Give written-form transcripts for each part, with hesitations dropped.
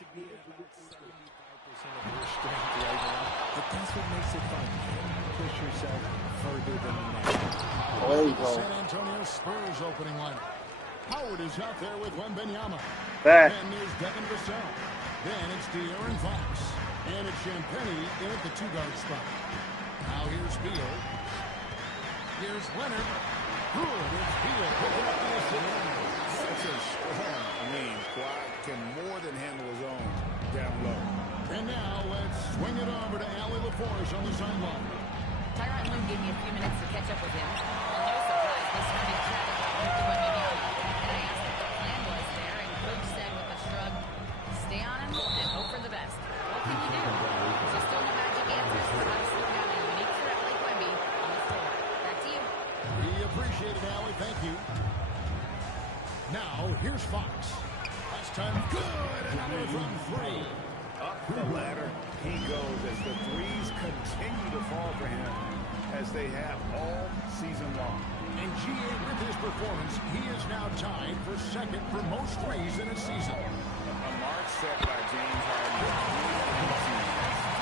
to be at about 75% of your strength right now, but that's what makes it fun. Can you push yourself further than the next? There you go. San Antonio Spurs opening lineup. Howard is out there with Wembanyama. Back. Then there's Devin Vassell. Then it's De'Aaron Fox. And it's Champagnie in at the two-guard spot. Now here's Beal. Here's Leonard. Good. It's Beal picking up the assist. Such a strong lean. Kawhi can more than handle his own down low. And now let's swing it over to Allie LaForce on the sideline. Tyronn Lue gave me a few minutes to catch up with him. And no surprise, this started chatting about Wembanyama. And I asked what the plan was there, and Coach said with a shrug, stay on him and hope for the best. What can you do? Just don't have magic answers for how to slow down a unique threat like Wemby on the floor. Back to you. We appreciate it, Allie. Thank you. Now, here's Fox. Last time, good. Another from three. Up the ladder he goes as the threes continue to fall for him as they have all season long. And GA, with his performance, he is now tied for second for most threes in a season. A mark set by James Harden with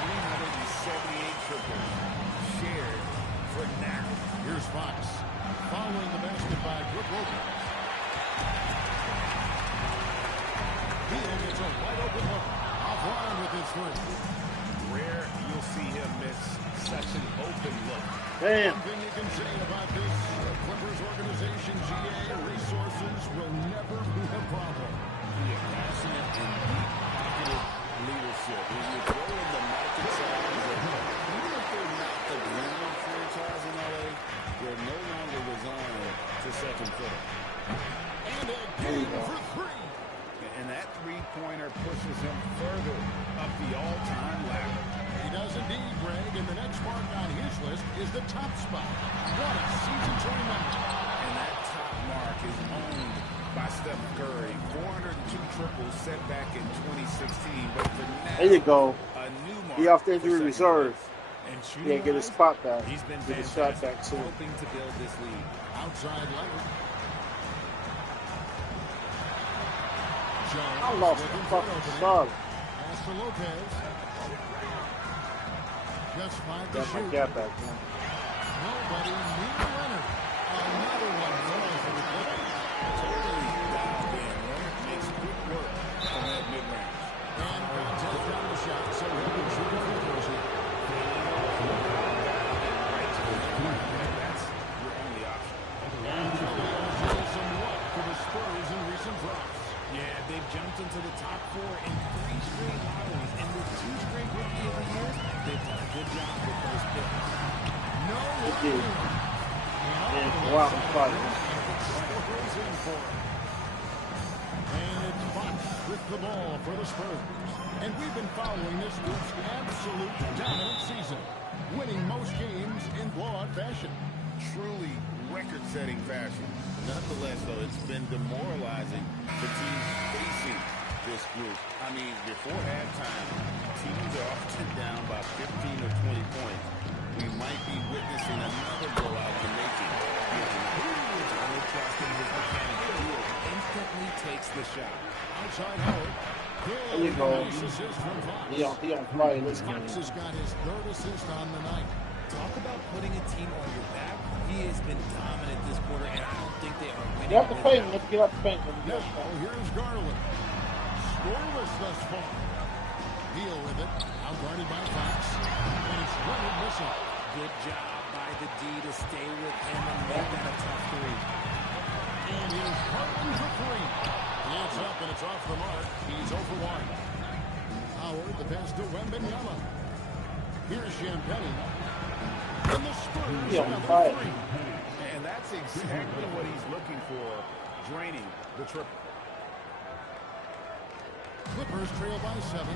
378 triples shared for now. Here's Fox following the basket by Brook Lopez. Beal gets a wide open look. Offline with his three. Rare you'll see him miss such an open look. Damn. One thing you can say about this Clippers organization, GA, resources will never be a problem. Passionate and deep-pocketed leadership. When you throw in the market size, even if they're not the glamour franchise in LA, they're no longer resigned to second fiddle. And a game for three. And that three-pointer pushes him further up the all-time ladder. He does indeed, Greg, and the next mark on his list is the top spot. What a season to remember. And that top mark is owned by Steph Curry. 402 triples set back in 2016. But for now, There you go. a new mark. He off the injury for reserve. And He didn't get his spot back. He's been Get his shot fantastic, back soon. hoping to build this lead. Outside Leonard. Jones I lost the looking for fucking opening. shot. Pass to Lopez. Just 5 to Got my shoot. gap back, man. Nobody near Leonard. Another one falls for the Clippers. Totally dialed in. Leonard makes good work from that mid-range. And contact on the shot, so he'll be shooting free throws here. Right to the rim. That's your only option. And Julio shows some luck for the Spurs in recent drops. Yeah, they've jumped into the top 4 in 3 straight lotteries, and with 2 straight Rookie of the Years, they've done a good job with those picks. No They one did. here. And go out and fight. Spurs in for it. And it's Fox with the ball for the Spurs. And we've been following this group's absolute dominant season, winning most games in blowout fashion. Truly record-setting fashion. Nonetheless, though, it's been demoralizing for teams facing this group. I mean, before halftime, teams are often down by 15 or 20 points. We might be witnessing another blowout in making. Only trusting his mechanic. Beal instantly takes the shot. Outside Howard. There you go. Nice assist from Fox. He on fire this game. Fox has got his third assist on the night. Talk about putting a team on your back. He has been dominant this quarter, and I don't think they are winning. Get out the with paint. that. Let's get out the paint. Now, here's Garland. Scoreless thus far. Beal with it. Out guarded by Fox. And it's Leonard missing. Good job by the D to stay with him and make that a tough 3. And here's Harden for three. It's up and it's off the mark. He's 0 for 1. Howard, the pass to Wembanyama. Here's Champagnie. And the Spurs Yeah, another fire. 3. And that's exactly what he's looking for, draining the triple. Clippers trail by 7.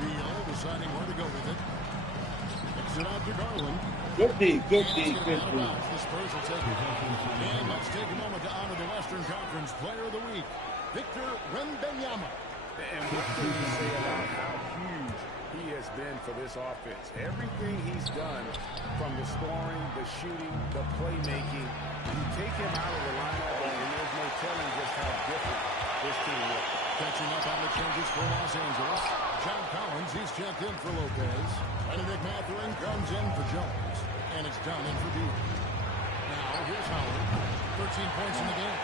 Beal deciding where to go with it. Kicks it out to Garland. Good D, good And D, it's good gonna D. bounce. The Spurs will take it. And let's take a moment to honor the Western Conference Player of the Week, Victor Wembanyama. And what can you say about how huge he has been for this offense? Everything he's done, from the scoring, the shooting, the playmaking, you take him out of the lineup, and there's no telling just how different changes for Los Angeles. John Collins, he's checked in for Lopez. Benedict Mathurin comes in for Jones. And it's done in for Beal. Now, here's Howard. 13 points in the game.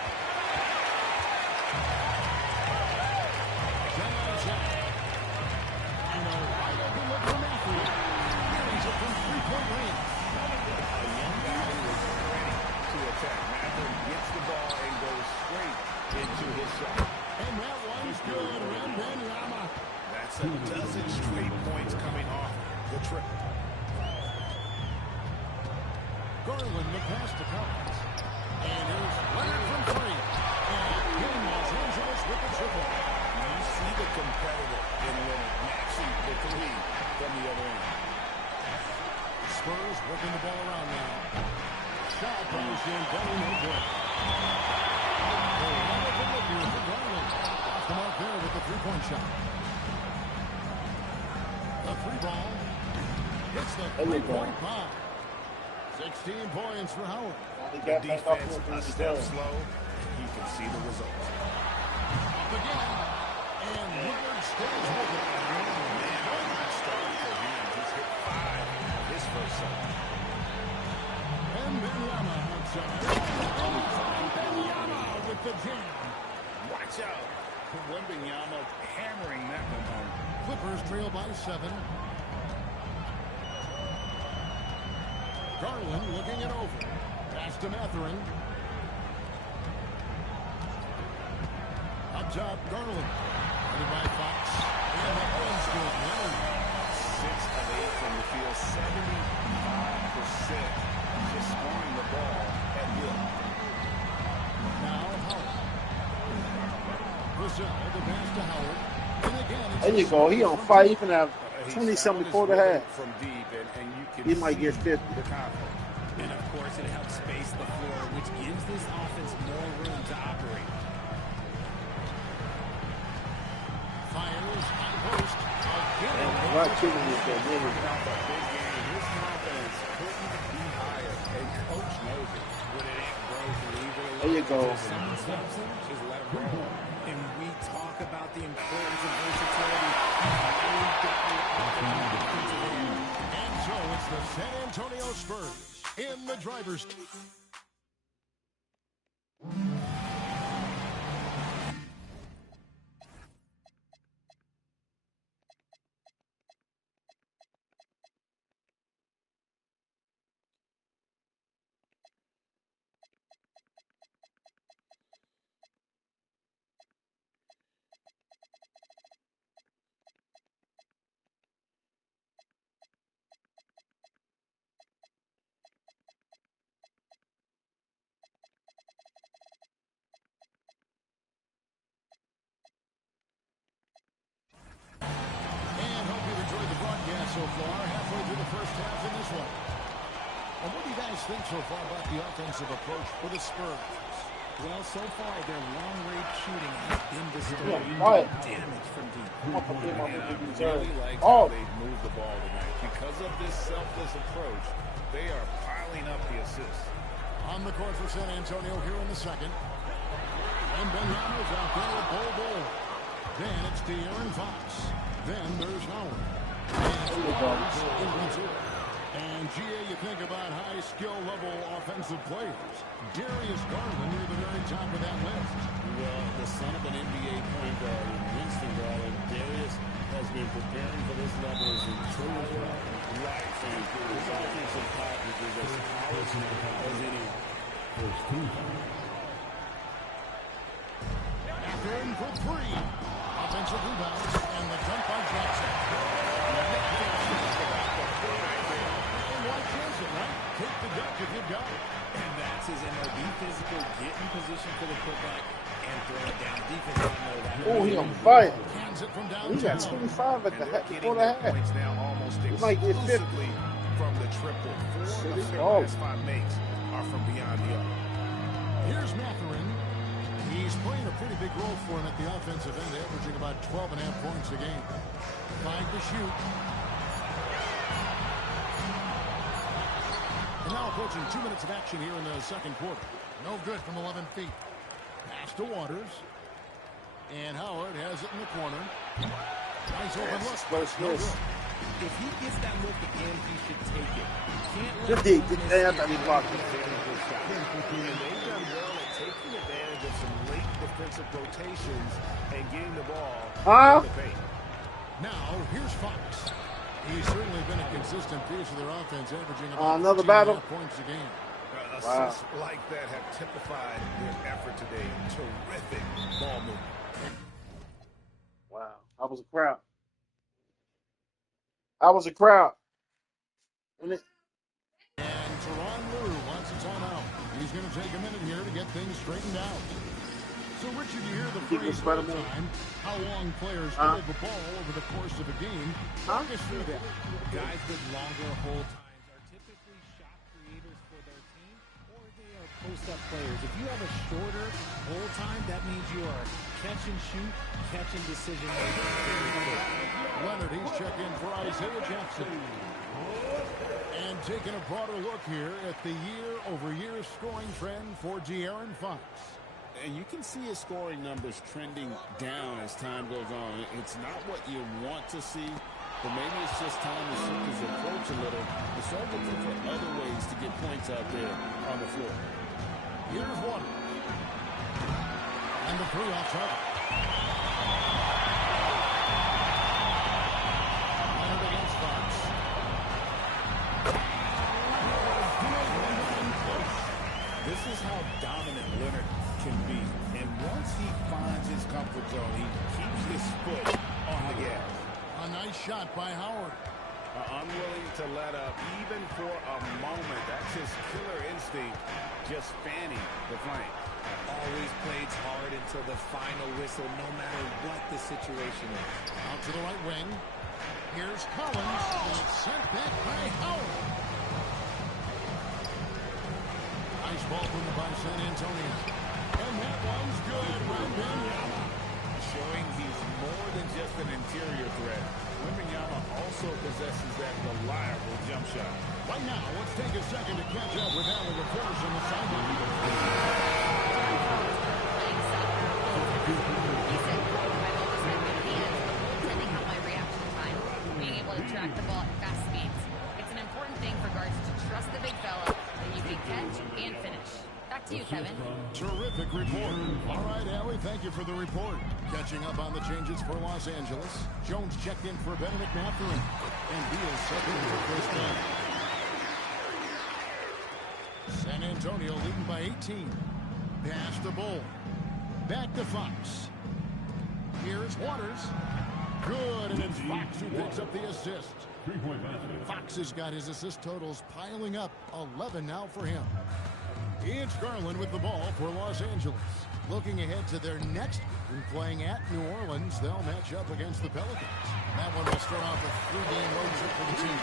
Down. You know, wide open look for Mathurin. Carries it from three-point range. A young guy who is ready to attack. Mathurin gets the ball and goes straight into his shot. And that one's good. Wembanyama. That's a dozen straight points coming off the trip. Garland, the pass to Collins. And here's Leonard from three. And in Los Angeles with the triple. You see the competitor in Leonard matching the three from the other end. Spurs working the ball around now. Shot by Champagne, no good. Wonderful look here for Garland. Off the mark there with the three-point shot. The three ball. Hits the three-point bomb. 16 points for Howard. The defense a step slow. You can see the result. Up again. And Leonard stays with it. Man, what a good start for him. He's hit 5 of his first set. And Wembanyama outside. Wembanyama with the jam. Watch out. Wembanyama hammering that one home. Clippers trail by 7. Garland looking it over. Pass to Mathurin. Up top, Garland. Running by Fox. And the one's good. Leonard. 6 of 8 from the field. 75%. Just scoring the ball at will. Now Howard. Brazil, the pass to Howard. And again, There you go. He on fire. He can have He's 20-something found before his the rhythm half. from deep, and you can He might see get 50. the confidence. And of course, it helps space the floor, which gives this offense more room to operate. fires on post. And not kidding you, that really. Off a big game, his confidence couldn't be higher, and coach knows it. When it ain't broke, leave it alone. There you go. If someone stops him, just let him roll. And we talk about the importance of versatility. And so it's the San Antonio Spurs in the driver's seat. So far, halfway through the first half in this one. And what do you guys think so far about the offensive approach for the Spurs? Well, so far, their long-range shooting has been disturbing. Damage from deep. And I really like how they moved the ball tonight. Because of this selfless approach, they are piling up the assists. On the court for San Antonio here in the second. And Wembanyama's out there with Bol. Then it's De'Aaron Fox. Then there's Howard. And GA, you think about high skill level offensive players. Darius Garland near the very top of that list. Well, the son of an NBA point guard in Winston Garland, Darius has been preparing for this level his entire life. And his offensive package is as polished as any. First team. After him for three. Offensive rebound. And the dunk by Jackson. Take the dunk if you got it. And that's his MLB physical. Get in position for the putback and throw it down. Defense don't know that. Oh, he on fire. Cans it from downtown. He got 25 at the before the half. Points now almost He might get 50. exclusively from the triple. 4 of their last 5 makes are from beyond the arc. Here's Mathurin. He's playing a pretty big role for him at the offensive end, averaging about 12.5 points a game. 5 to shoot. And now approaching 2 minutes of action here in the second quarter. No good from 11 feet. Pass to Waters. And Howard has it in the corner. Nice open look. Spurs No miss. good. If he gets that look again, he should take it. Can't Good let D. one Good miss D. I here thought he take blocked it. advantage of his shot. And they've done well at taking advantage of some late defensive rotations and getting the ball in the paint. Now, here's Fox. He's certainly been a consistent piece of their offense, averaging about Another 13.5 battle. points a game. Assists like that have typified their effort today. Terrific ball movement. Wow. I was a crowd. I was a crowd. And Teron Lue wants a timeout. He's going to take a minute here to get things straightened out. So, Richard, you hear the phrase all the time, how long players hold the ball over the course of a game. Talk us through that. Guys with longer hold times are typically shot creators for their team, or they are post-up players. If you have a shorter hold time, that means you are catch and shoot, catch and decision making. Leonard, he's checked in for Isaiah Jackson. And taking a broader look here at the year-over-year scoring trend for De'Aaron Fox. And you can see his scoring numbers trending down as time goes on. It's not what you want to see, but maybe it's just time to shift his approach a little and start looking for other ways to get points out there on the floor. Here's one. And the three off target. Leonard against Fox. This is how dominant Leonard can be. And once he finds his comfort zone, he keeps his foot on the gas. A nice shot by Howard. Unwilling to let up even for a moment. That's his killer instinct, just fanning the flank. Always plays hard until the final whistle, no matter what the situation is. Out to the right wing. Here's Collins. And it's sent back by Howard. Nice ball from by San Antonio. And that one's good. Wembanyama. Showing he's more than just an interior threat. Wembanyama also possesses that reliable jump shot. Right now, let's take a second to catch up with Allen LaForce on the sideline. He said, I've always had good hands, but goaltending helped my reaction time, being able to track the ball at fast speeds. It's an important thing for guards to trust the big fella that you can catch and finish. Back to you, Kevin. Terrific report. All right, Allie, thank you for the report. Catching up on the changes for Los Angeles. Jones checked in for Benedict Mathurin. And Beal second for Chris Dunn. San Antonio leading by 18. Pass to Bull. Back to Fox. Here's Waters. Good, and it's Fox who picks up the assist. Fox has got his assist totals piling up. 11 now for him. It's Garland with the ball for Los Angeles. Looking ahead to their next game, playing at New Orleans, they'll match up against the Pelicans. That one will start off a 3-game road trip for the team.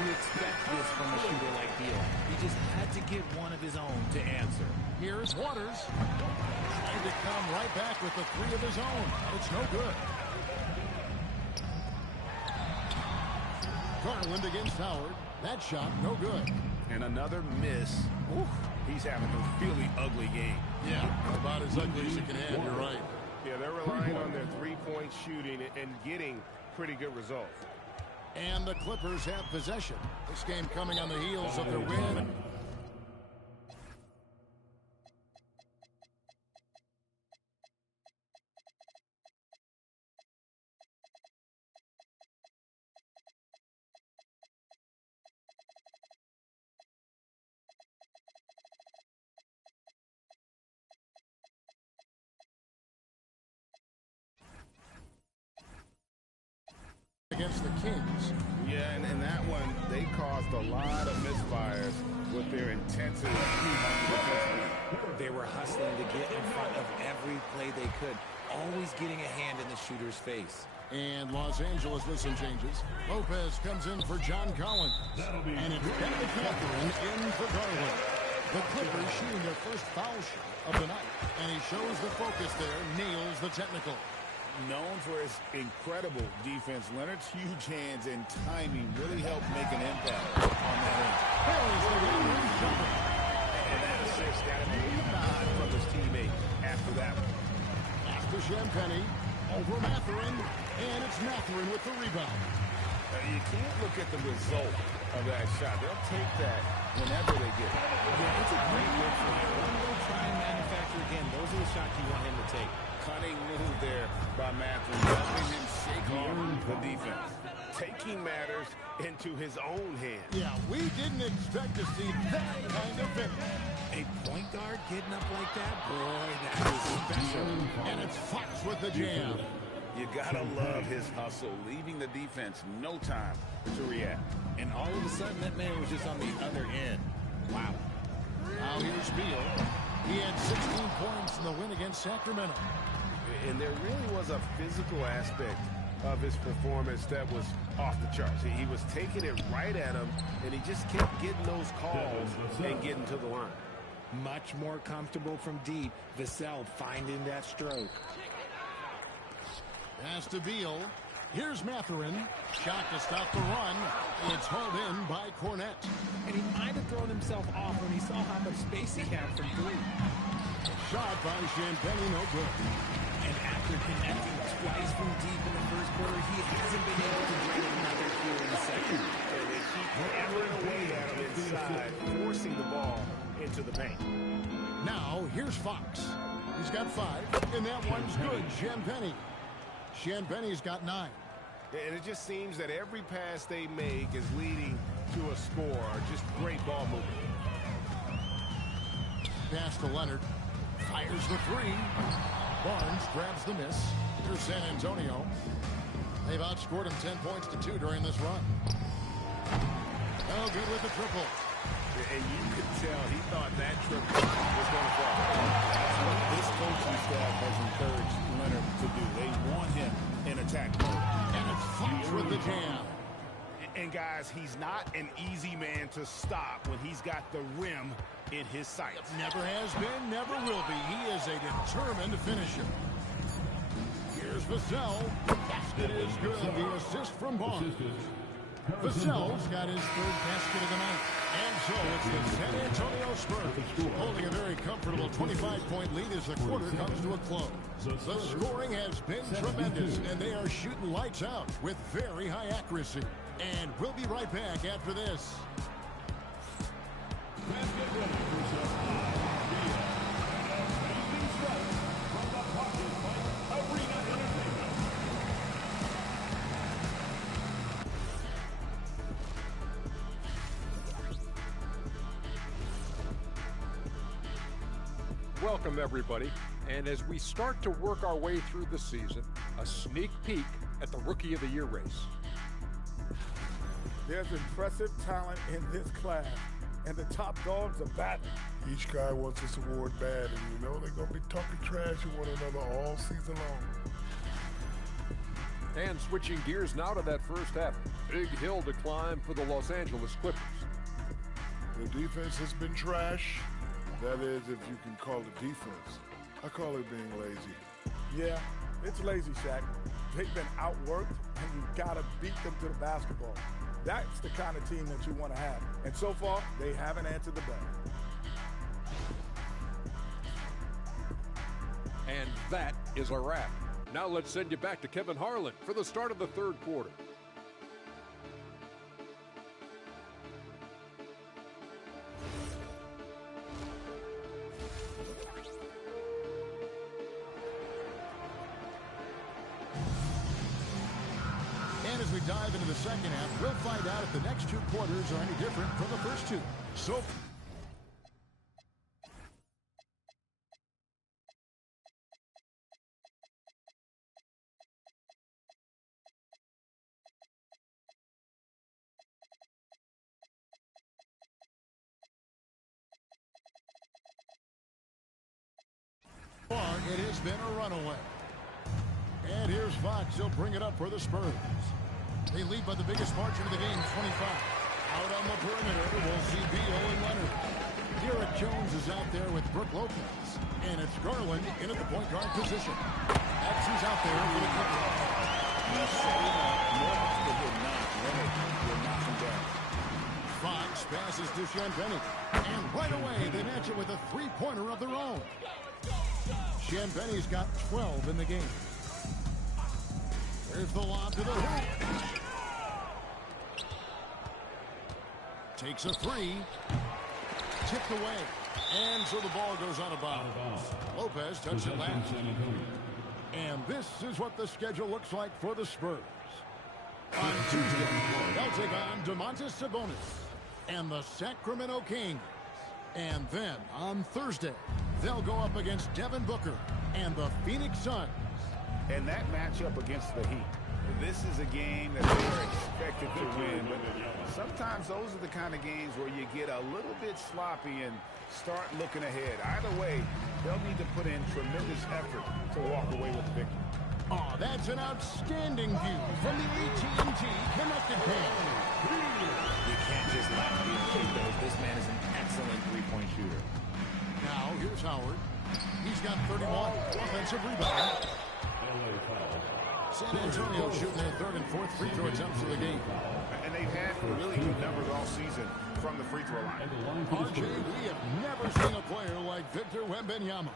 You expect this from a shooter like Beal. He just had to get one of his own to answer. Here's Waters. Trying to come right back with the three of his own. It's no good. Garland against Howard. That shot, no good. And another miss. Oof, he's having a really ugly game. Yeah, about as ugly as you can have, you're right. Yeah, they're relying on their three-point shooting and getting pretty good results. And the Clippers have possession. This game coming on the heels of their win. Against the Kings. Yeah, and that one, they caused a lot of misfires with their intensity. They were hustling to get in front of every play they could, always getting a hand in the shooter's face. And Los Angeles with some changes. Lopez comes in for John Collins. And it's Benedict Mathurin in for Garland. The Clippers shooting their first foul shot of the night. And he shows the focus there, nails the technical. Known for his incredible defense, Leonard's huge hands and timing really helped make an impact on that end. There's the long-range jumper. And that assist got him a nod from his teammate after that one. After to Champagny. Over Mathurin. And it's Mathurin with the rebound. You can't look at the result of that shot. They'll take that whenever they get it. Yeah, it's a great look for him. Don't go try and manufacture again. Those are the shots you want him to take. Cunning move there by Mathurin, helping him shake off the defense. Taking matters into his own hands. Yeah, we didn't expect to see that kind of finish. A point guard getting up like that, boy, that is special. And it's Fox with the jam. You gotta love his hustle, leaving the defense no time to react. And all of a sudden, that man was just on the other end. Wow. Now here's Beal. He had 16 points in the win against Sacramento. And there really was a physical aspect of his performance that was off the charts. He was taking it right at him, and he just kept getting those calls and getting to the line. Much more comfortable from deep. Vassell finding that stroke. Pass to Beal. Here's Mathurin. Shot to stop the run. It's hauled in by Cornette. And he might have thrown himself off when he saw how much space he had from three. Shot by Champagny, no good. And after connecting twice from deep in the first quarter, he hasn't been able to get another here in the second. And they keep hammering away at him inside, forcing the ball into the paint. Now, here's Fox. He's got 5, and that one's good. Champagny. Champagny's got 9. And it just seems that every pass they make is leading to a score. Just great ball movement. Pass to Leonard. Fires the 3. Barnes grabs the miss. Here's San Antonio. They've outscored him 10 points to 2 during this run. Oh, good with the triple. And you could tell he thought that triple was going to fall. That's what this coaching staff has encouraged Leonard to do. They want him in attack mode. And it's Fox with the jam. And guys, he's not an easy man to stop when he's got the rim in his sights. Never has been, never will be. He is a determined finisher. Here's Vassell. Basket is good. The assist from Barnes. Vassell's got his 3rd basket of the night. And so it's the San Antonio Spurs holding a very comfortable 25-point lead as the quarter comes to a close. The scoring has been tremendous, and they are shooting lights out with very high accuracy. And we'll be right back after this. Welcome, everybody. And as we start to work our way through the season, a sneak peek at the Rookie of the Year race. There's impressive talent in this class, and the top dogs are battling. Each guy wants this award bad, and you know they're going to be talking trash to one another all season long. And switching gears now to that first half. Big hill to climb for the Los Angeles Clippers. The defense has been trash. That is, if you can call it defense. I call it being lazy. Yeah, it's lazy, Shaq. They've been outworked, and you've got to beat them to the basketball. That's the kind of team that you want to have. And so far, they haven't answered the bell. And that is a wrap. Now let's send you back to Kevin Harlan for the start of the 3rd quarter. And as we dive into the second half, we'll find out if the next 2 quarters are any different from the first 2. So far, it has been a runaway. And here's Fox. He'll bring it up for the Spurs. They lead by the biggest margin of the game, 25. Out on the perimeter, we'll see Beal and Leonard. Derek Jones is out there with Brook Lopez. And it's Garland in at the point guard position. That's who's out there for the Clippers. Fox passes to Champagny. And right away, they match it with a 3-pointer of their own. Champagne's got 12 in the game. There's the lob to the hoop. Takes a three. Tipped away. And so the ball goes out of bounds. Lopez touched it last. And this is what the schedule looks like for the Spurs. On Tuesday, they'll take on Domantas Sabonis and the Sacramento Kings. And then on Thursday, they'll go up against Devin Booker and the Phoenix Suns. And that matchup against the Heat, this is a game that they are expected to win. But sometimes those are the kind of games where you get a little bit sloppy and start looking ahead. Either way, they'll need to put in tremendous effort to walk away with the victory. Oh, that's an outstanding view from the AT&T Connected Pad. You can't just laugh at him shoot those. This man is an excellent three-point shooter. Now, here's Howard. He's got 31 offensive rebounds. San Antonio shooting their third and fourth free throw attempts of the game. And they've had really good numbers all season from the free throw line. RJ, we have never seen a player like Victor Wembanyama.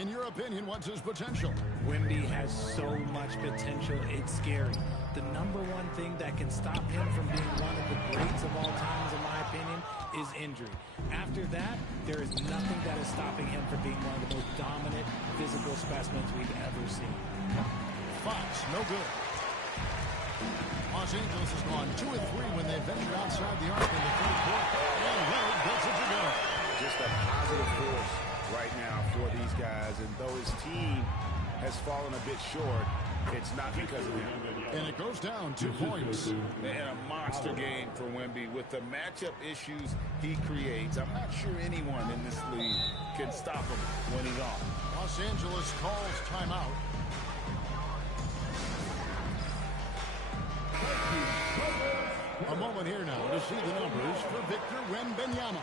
In your opinion, what's his potential? Wemby has so much potential, it's scary. The number one thing that can stop him from being one of the greats of all times, in my opinion, is injury. After that, there is nothing that is stopping him from being one of the most dominant physical specimens we've ever seen. Fox, no good. Los Angeles has gone 2 of 3 when they ventured outside the arc in the third quarter. And Wade gets it to go. Just a positive force right now for these guys. And though his team has fallen a bit short, it's not because of him. And it goes down 2 points. And a monster game for Wemby with the matchup issues he creates. I'm not sure anyone in this league can stop him when he's on. Los Angeles calls timeout. A moment here now to see the numbers for Victor Wembanyama.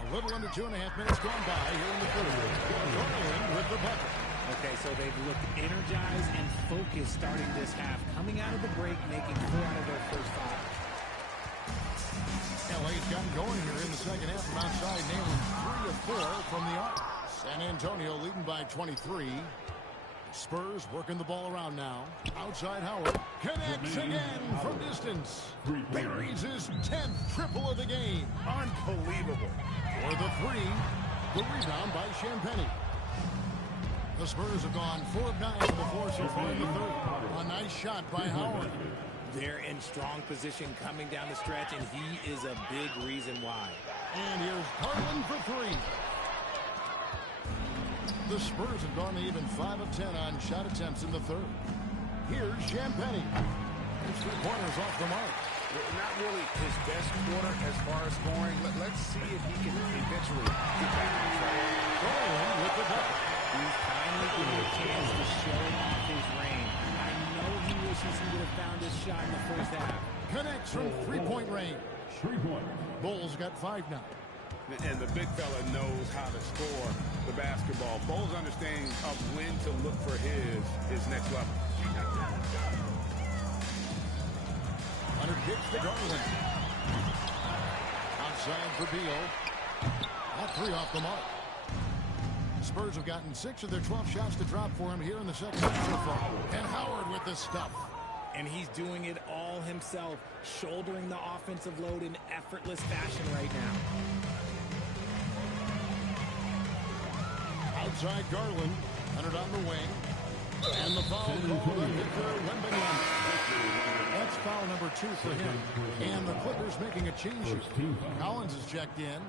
A little under 2.5 minutes gone by here in the third. Garland with the bucket. Okay, so they've looked energized and focused starting this half. Coming out of the break, making 4 out of their first 5. LA's gotten going here in the second half from outside, nailing 3 of 4 from the arc. San Antonio leading by 23. Spurs working the ball around now. Outside Howard. Connects again from distance. Buries his 10th triple of the game. Unbelievable. For the 3. The rebound by Champagnie. The Spurs have gone 4 of 9 from the floor so far in the third. A nice shot by Howard. They're in strong position coming down the stretch, and he is a big reason why. And here's Garland for 3. The Spurs have gone even 5 of 10 on shot attempts in the third. Here's Champagnie. His 3 pointers off the mark. Not really his best quarter as far as scoring. Let's see if he can eventually get back on track. Garland with the bucket. He's finally getting a chance to show off his range. I know he wishes he would have found his shot in the first half. Connects from 3-point range. 3-point. Bulls got 5 now. And the big fella knows how to score the basketball. Bull's understanding of when to look for his next level. Leonard kicks to Garland. Outside for Beal. That 3 off the mark. Spurs have gotten 6 of their 12 shots to drop for him here in the second half so far. And Howard with the stuff. And he's doing it all himself, shouldering the offensive load in effortless fashion right now. Outside Garland. Leonard on the wing. And the foul called on Victor Wembanyama. That's foul number 2 for him. And the Clippers making a change. Collins is checked in.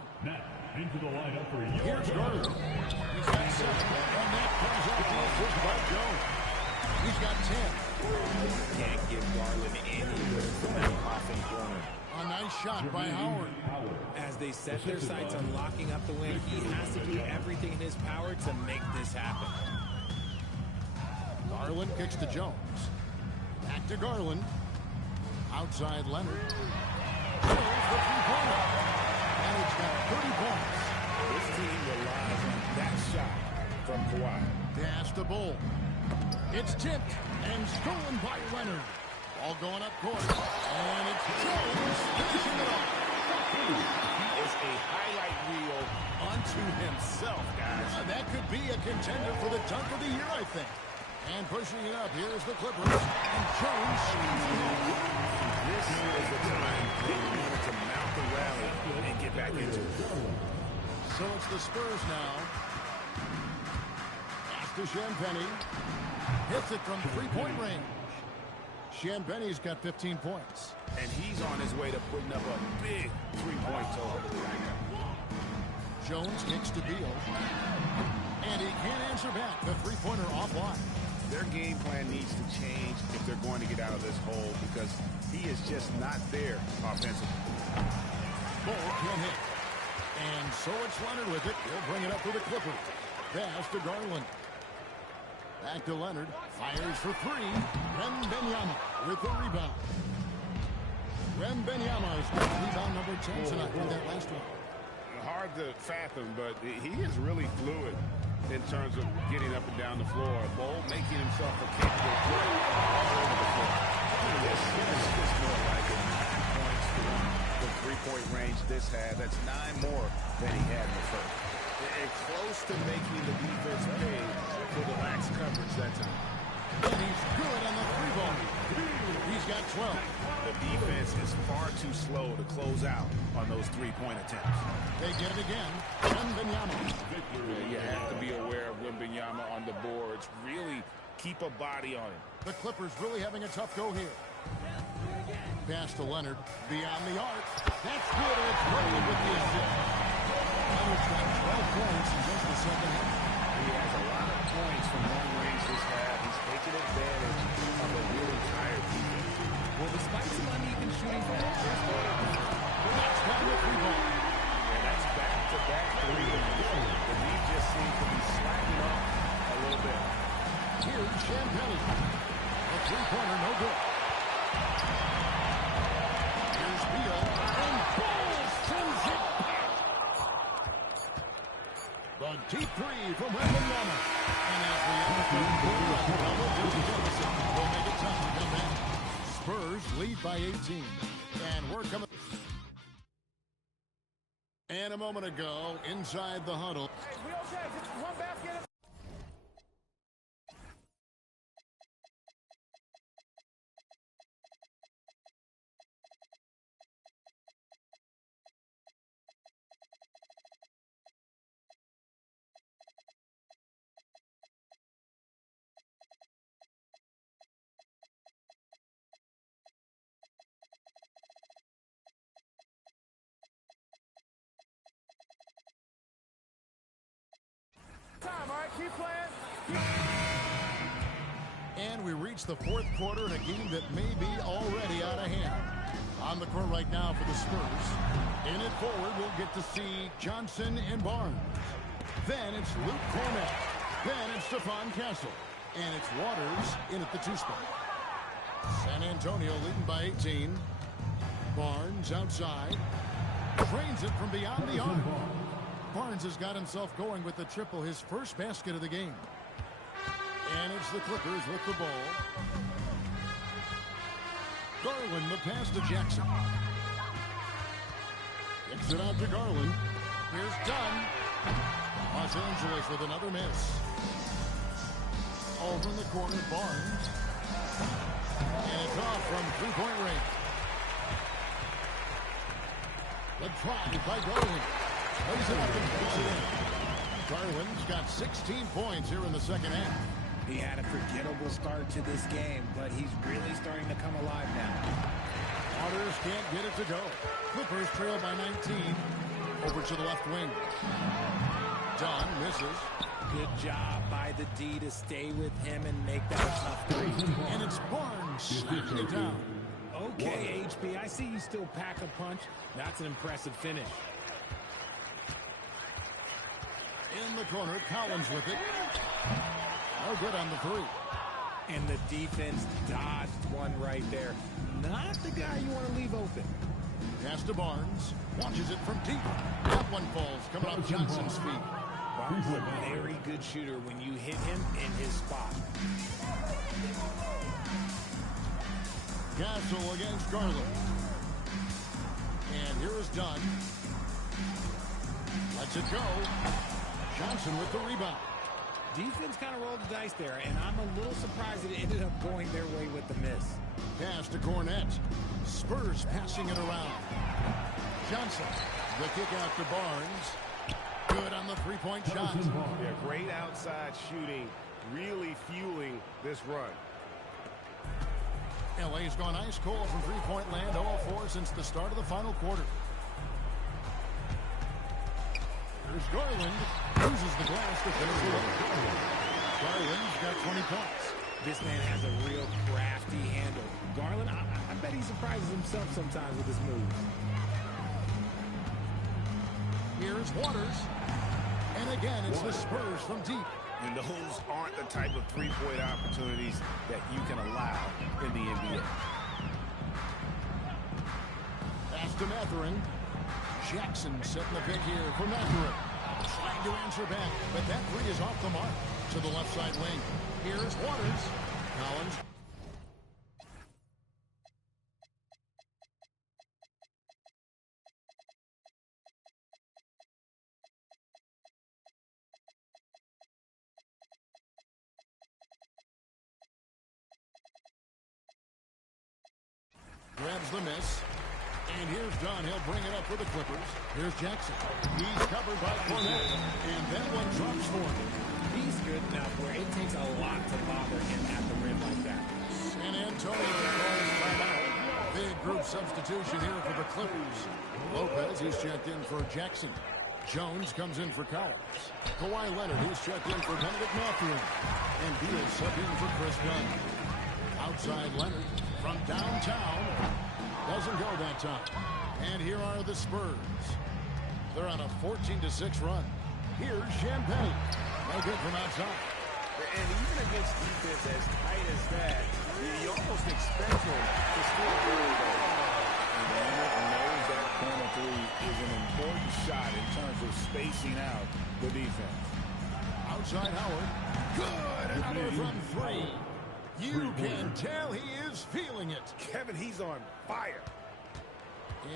Into the lineup for Here's Garland. He's got 7. And that comes off the assist by Jones. He's got 10. Can't give Garland any room from that offense corner. A nice shot by Howard. As they set their sights on locking up the wing, he has to do everything in his power to make this happen. Garland kicks to Jones. Back to Garland. Outside Leonard. Kills the 3-pointer. And it's got 30 points. This team relies on that shot from Kawhi. Pass to Bull. It's tipped and stolen by Leonard. Ball going up court. And it's Jones finishing it off. He is a highlight reel unto himself, guys. That could be a contender for the dunk of the year, I think. And pushing it up, here's the Clippers. And Jones shoots it. This is the time they wanted to mount the rally and get back into it. So it's the Spurs now. Pass to Champagny. Hits it from three-point range. Champagny's got 15 points. And he's on his way to putting up a big three-point total. Jones kicks to Beal. And he can't answer back. The three-pointer offline. Their game plan needs to change if they're going to get out of this hole because he is just not there offensively. Ball can't hit. And so it's Leonard with it. He'll bring it up for the Clippers. Pass to Garland. Back to Leonard. Fires for three. Wembanyama with the rebound. Wembanyama's got rebound number 10 tonight with that last one. Hard to fathom, but he is really fluid in terms of getting up and down the floor. Bol making himself a capable player all over the floor. This is just more like it. 9 points for the three-point range this had. That's 9 more than he had in the first. And close to making the defense pay for the lax coverage that time. And he's good on the three ball. He's got 12. The defense is far too slow to close out on those three-point attempts. They get it again. Wembanyama. You have to be aware of Wembanyama on the boards. Really keep a body on him. The Clippers really having a tough go here. Pass to Leonard. Beyond the arc. That's good. It's Garland with the assist. Leonard's got 12 points in just the second half. He has a lot of points from long range this half. He's taking advantage of a really tired defense. Well, despite some uneven shooting from the first quarter, that's down the three ball. And that's back-to-back threes. The lead just seems to be slacking off a little bit. Here's Champagny. A three-pointer, no good. Here's Beal. And Ball sends it back. The deep three from Wembanyama. And as we end the third quarter, a double-digit deficit will make it tough to come back. Spurs lead by 18. And we're coming. And a moment ago, inside the huddle. Hey, we okay? Just one basket. Time, all right? Keep playing. And we reach the fourth quarter in a game that may be already out of hand. On the court right now for the Spurs. In it forward, we'll get to see Johnson and Barnes. Then it's Luke Cornett. Then it's Stephon Castle. And it's Waters in at the 2 spot. San Antonio leading by 18. Barnes outside. Drains it from beyond the arc. Barnes has got himself going with the triple, his first basket of the game. And it's the Clippers with the ball. Garland, the pass to Jackson. Kicks it out to Garland. Here's Dunn. Los Angeles with another miss. Over in the corner, Barnes. And it's off from three-point range. The try by Garland. Plays it up and puts it in. Garland's got 16 points here in the second half. He had a forgettable start to this game, but he's really starting to come alive now. Waters can't get it to go. Clippers trail by 19. Over to the left wing. Dunn misses. Good job by the D to stay with him and make that a tough three. And it's Barnes slapping it down. Okay, HB, I see you still pack a punch. That's an impressive finish. In the corner, Collins with it. No good on the three. And the defense dodged one right there. Not the guy you want to leave open. Pass to Barnes. Launches it from deep. That one falls coming off Johnson's feet. Barnes is a very good shooter when you hit him in his spot. Castle against Garland. And here is Dunn. Lets it go. Johnson with the rebound. Defense kind of rolled the dice there, and I'm a little surprised that it ended up going their way with the miss. Pass to Cornette. Spurs passing it around. Johnson. The kick out to Barnes. Good on the three-point shot. Yeah, great outside shooting, really fueling this run. LA's gone ice cold from three-point land, 0-4 since the start of the final quarter. Here's Garland. Uses the glass to finish the line. Garland's got 20 points. This man has a real crafty handle. Garland, I bet he surprises himself sometimes with his moves. Here's Waters. And again, it's the Spurs from deep. And those aren't the type of three-point opportunities that you can allow in the NBA. Pass to Mathurin. Jackson setting the pick here for Mathurin. Trying to answer back, but that three is off the mark to the left side wing. Here's Waters. Collins. Grabs the miss. And here's Dunn. He'll bring it up for the Clippers. Here's Jackson. He's covered by Cornette. And that one drops for him. He's good enough where it takes a lot to bother him at the rim like that. San Antonio calls timeout. Big group substitution here for the Clippers. Lopez, he's checked in for Jackson. Jones comes in for Collins. Kawhi Leonard, he's checked in for Benedict Mathurin. And Beal sub in for Chris Dunn. Outside Leonard from downtown. Doesn't go that time. And here are the Spurs. They're on a 14-6 run. Here's Champagne. No good from outside. And even against defense as tight as that, you almost expect him to still do it. And Leonard knows that corner three is an important shot in terms of spacing out the defense. Outside Howard. Good. Another from three. You can tell he is feeling it. Kevin, he's on fire.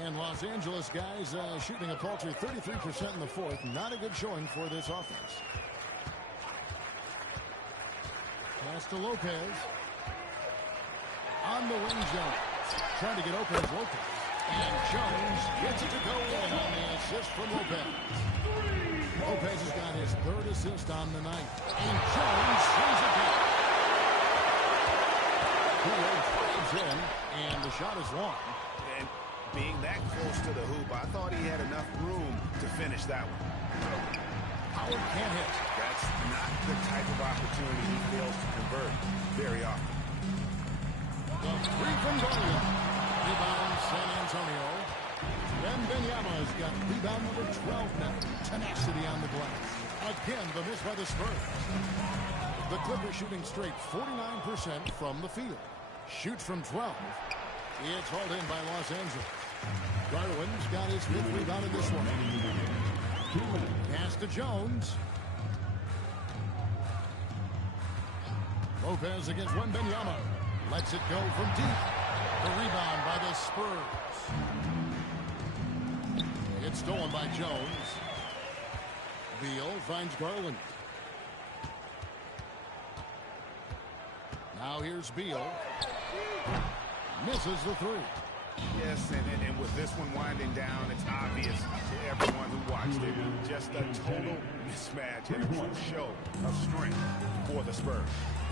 And Los Angeles guys shooting a paltry 33% in the fourth. Not a good showing for this offense. Pass to Lopez. On the wing zone. Trying to get open is Lopez. And Jones gets it to go in on the assist from Lopez. Lopez has got his third assist on the night. And Jones swings it down. In, and the shot is long. And being that close to the hoop, I thought he had enough room to finish that one. Howard can't hit. That's not the type of opportunity he fails to convert very often. The three from Garland. Rebound San Antonio. Wembanyama's got rebound number 12 now. Tenacity on the glass. Again, the miss by the Spurs. The Clippers shooting straight 49% from the field. Shoots from 12. It's hauled in by Los Angeles. Garland's got his fifth rebound in this one. Pass to Jones. Lopez against Wembanyama. Lets it go from deep. The rebound by the Spurs. It's stolen by Jones. Beal finds Garland. Now here's Beal. Misses the three. Yes, and with this one winding down, it's obvious to everyone who watched it. Just a total mismatch and a true show of strength for the Spurs.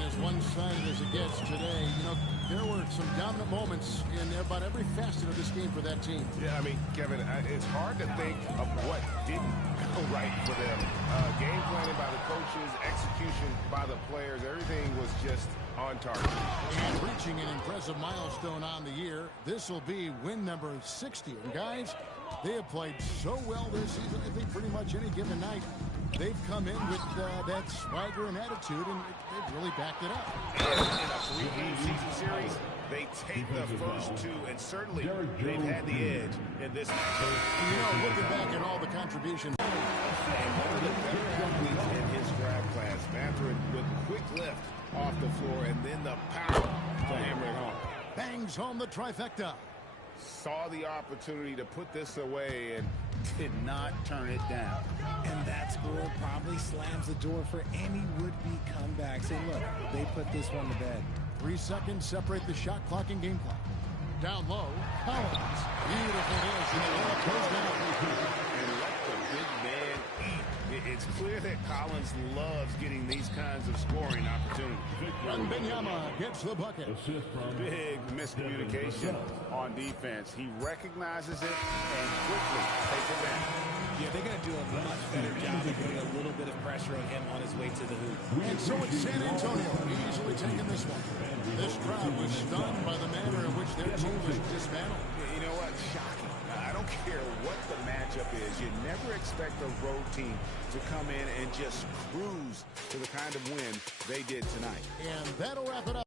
As one-sided as it gets today, you know, there were some dominant moments in about every facet of this game for that team. Yeah, I mean, Kevin, it's hard to think of what didn't go right for them. Game planning by the coaches, execution by the players, everything was just on target. And reaching an impressive milestone on the year. This will be win number 60. And guys, they have played so well this season, I think pretty much any given night. They've come in with that swagger and attitude, and they've really backed it up. In a three-game season series, they take the first two, and certainly they've had the edge in this matchup. You know, looking back at all the contributions. And one of the better athletes in his grab class, Mathurin, with quick lift off the floor, and then the power to hammer it home. Bangs home the trifecta. saw the opportunity to put this away and did not turn it down. And that score probably slams the door for any would-be comebacks. And look, they put this one to bed. 3 seconds separate the shot clock and game clock. Down low, Collins. Beautiful dish, and the layup goes down. And let the big man eat. It's clear that Collins loves getting these kinds of scoring opportunities. And Benyama gets the bucket. Big miscommunication on defense. He recognizes it and quickly takes it down. Yeah, they're going to do a much better job of putting a little bit of pressure on him on his way to the hoop. And so it's San Antonio easily taking this one. This crowd was stunned by the manner in which their team was dismantled. You know what? Shocking. I don't care what the matchup is. You never expect a road team to come in and just cruise to the kind of win they did tonight. And that'll wrap it up.